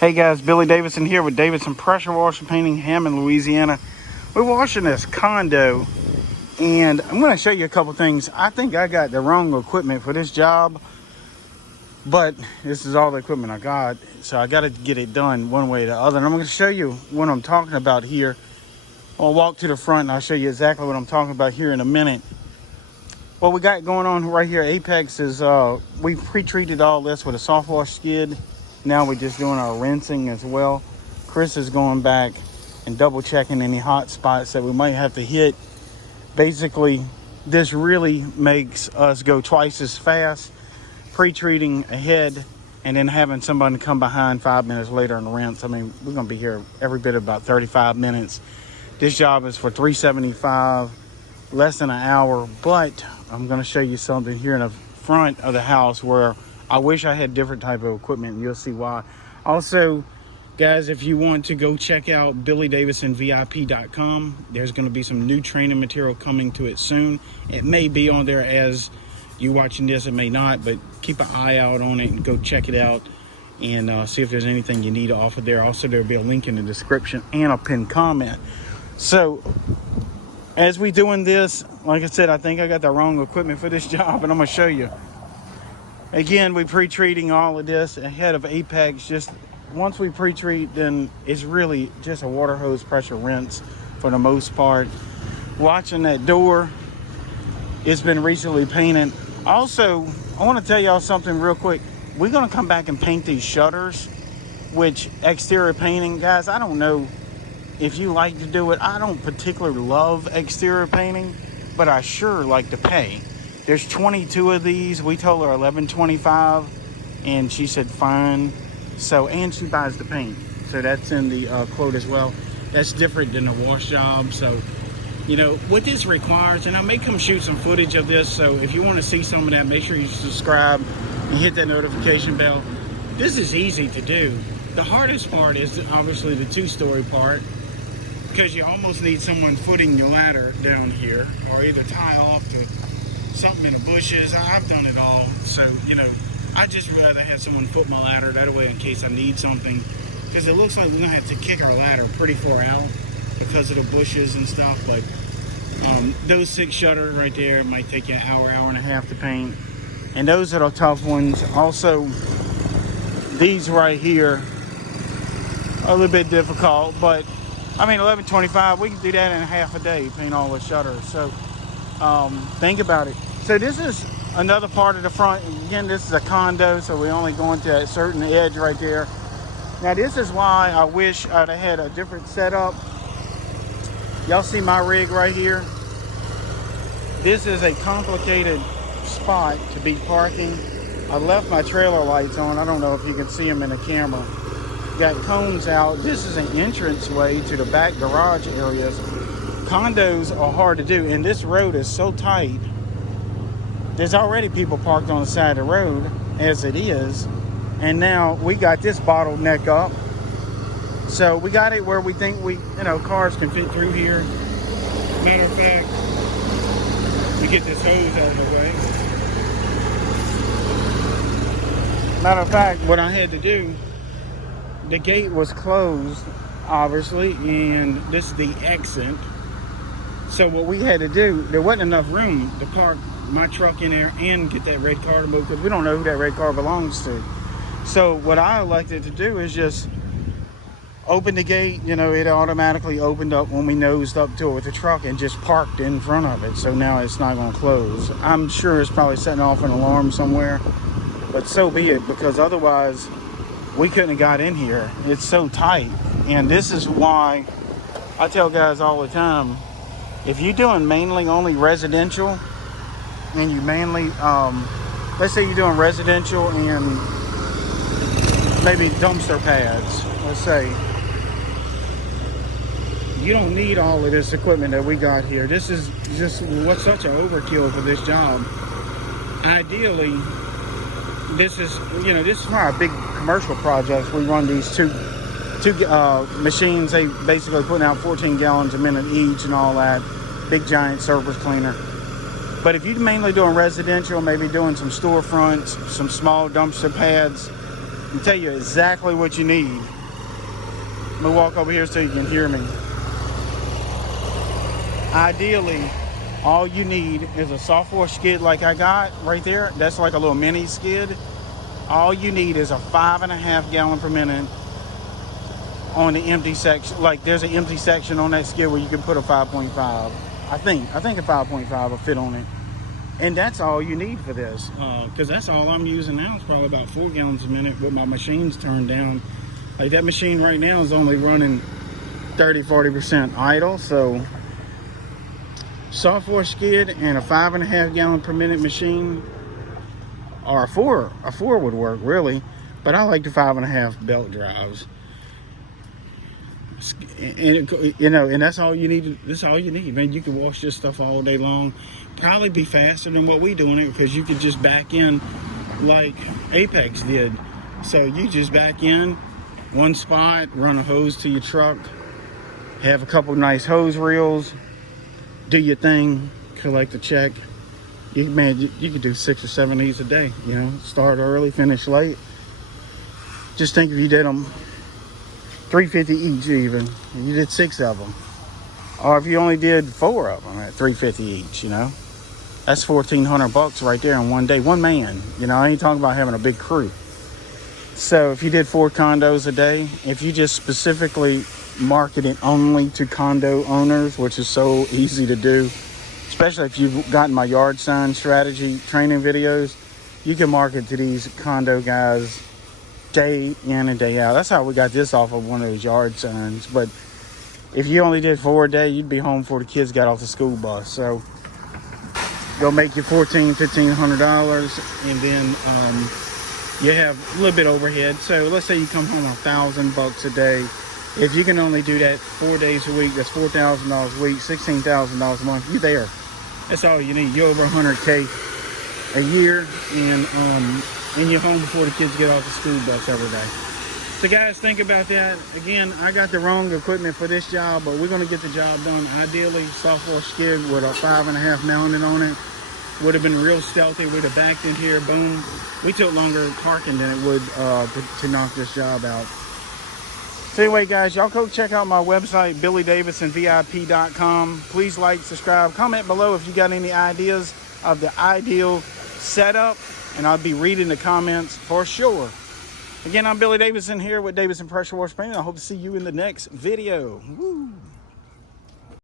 Hey guys, Billy Davidson here with Davidson Pressure Washer Painting, Hammond, Louisiana. We're washing this condo and I'm going to show you a couple things. I think I got the wrong equipment for this job, but this is all the equipment I got, so I got to get it done one way or the other. And I'm going to show you what I'm talking about here. I'll walk to the front and I'll show you exactly what I'm talking about here in a minute. What we got going on right here at Apex is we pre-treated all this with a soft wash skid. Now we're just doing our rinsing as well. Chris is going back and double checking any hot spots that we might have to hit. Basically, this really makes us go twice as fast, pre-treating ahead and then having somebody come behind 5 minutes later and rinse. I mean, we're gonna be here every bit of about 35 minutes. This job is for $375, less than an hour, but I'm gonna show you something here in the front of the house where I wish I had different type of equipment, and you'll see why. Also, guys, if you want to go check out BillyDavidsonVIP.com, there's going to be some new training material coming to it soon. It may be on there as you watching this, it may not, but keep an eye out on it and go check it out and see if there's anything you need off of there. Also, there'll be a link in the description and a pinned comment. So, as we doing this, like I said, I think I got the wrong equipment for this job, and I'm going to show you. Again, we pre-treating all of this ahead of Apex. Just once we pre-treat, then it's really just a water hose pressure rinse for the most part. Watching that door, it's been recently painted. Also, I want to tell y'all something real quick. We're going to come back and paint these shutters, which exterior painting, guys, I don't know if you like to do it. I don't particularly love exterior painting, but I sure like to pay. There's 22 of these. We told her $11.25 and she said fine. So, and she buys the paint. So that's in the quote as well. That's different than a wash job. So, you know, what this requires, and I may come shoot some footage of this. So if you want to see some of that, make sure you subscribe and hit that notification bell. This is easy to do. The hardest part is obviously the two-story part, because you almost need someone footing your ladder down here, or either tie off to something in the bushes. I've done it all, so you know, I just rather have someone foot my ladder that way in case I need something, because it looks like we're gonna have to kick our ladder pretty far out because of the bushes and stuff. But those 6 shutters right there might take you an hour and a half to paint, and those are the tough ones. Also, these right here are a little bit difficult, but I mean, $11.25, we can do that in half a day, paint all the shutters. So think about it. So this is another part of the front. Again, this is a condo, so we're only going to a certain edge right there. Now this is why I wish I'd have had a different setup. Y'all see my rig right here? This is a complicated spot to be parking. I left my trailer lights on. I don't know if you can see them in the camera. Got cones out. This is an entrance way to the back garage areas. Condos are hard to do, and this road is so tight. There's already people parked on the side of the road as it is, and now we got this bottleneck up. So we got it where we think cars can fit through here. Matter of fact, we get this hose out of the way. Matter of fact, what I had to do, the gate was closed, obviously, and this is the exit. So what we had to do, there wasn't enough room to park my truck in there and get that red car to move, because we don't know who that red car belongs to. So what I elected to do is just open the gate. You know, it automatically opened up when we nosed up to it with the truck and just parked in front of it. So now it's not going to close. I'm sure it's probably setting off an alarm somewhere, but so be it, because otherwise we couldn't have got in here. It's so tight. And this is why I tell guys all the time, if you're doing mainly only residential, and you mainly, let's say you're doing residential and maybe dumpster pads, let's say, you don't need all of this equipment that we got here. This is just what's such an overkill for this job. Ideally, this is not a big commercial project. We run these two machines. They basically putting out 14 gallons a minute each and all that. Big giant surface cleaner. But if you're mainly doing residential, maybe doing some storefronts, some small dumpster pads, and tell you exactly what you need. Let me walk over here so you can hear me. Ideally, all you need is a soft wash skid like I got right there. That's like a little mini skid. All you need is a 5.5 gallon per minute on the empty section. Like there's an empty section on that skid where you can put a 5.5. I think a 5.5 will fit on it. And that's all you need for this. Because that's all I'm using now. It's probably about 4 gallons a minute with my machines turned down. Like that machine right now is only running 30-40% idle. So soft wash skid and a 5.5 gallon per minute machine, or a four would work really, but I like the 5.5 belt drives. And you know, and that's all you need. That's all you need, man. You can wash this stuff all day long. Probably be faster than what we doing it, because you could just back in like Apex did. So you just back in one spot, run a hose to your truck, have a couple nice hose reels, do your thing, collect the check. You could do 6 or 7 of these a day. You know, start early, finish late. Just think if you did them $350 each, even you did 6 of them, or if you only did 4 of them at $350 each, you know, that's $1,400 right there in one day, one man. You know, I ain't talking about having a big crew. So if you did 4 condos a day, if you just specifically market it only to condo owners, which is so easy to do, especially if you've gotten my yard sign strategy training videos, you can market to these condo guys day in and day out. That's how we got this off of one of those yard signs. But if you only did 4 a day, you'd be home before the kids got off the school bus. So go make you $1,500, and then you have a little bit overhead. So let's say you come home $1,000 a day. If you can only do that 4 days a week, that's $4,000 a week, $16,000 a month. You're there. That's all you need. You're over 100K a year, and you're home before the kids get off the school bus every day. So guys, think about that. Again, I got the wrong equipment for this job, but we're gonna get the job done. Ideally, soft wash skid with a 5.5 mounted on it. Would have been real stealthy. We'd have backed in here, boom. We took longer parking than it would to knock this job out. So anyway, guys, y'all go check out my website, BillyDavidsonVIP.com. Please like, subscribe, comment below if you got any ideas of the ideal setup, and I'll be reading the comments for sure. Again, I'm Billy Davidson here with Davidson Pressure Wash Painting. I hope to see you in the next video. Woo.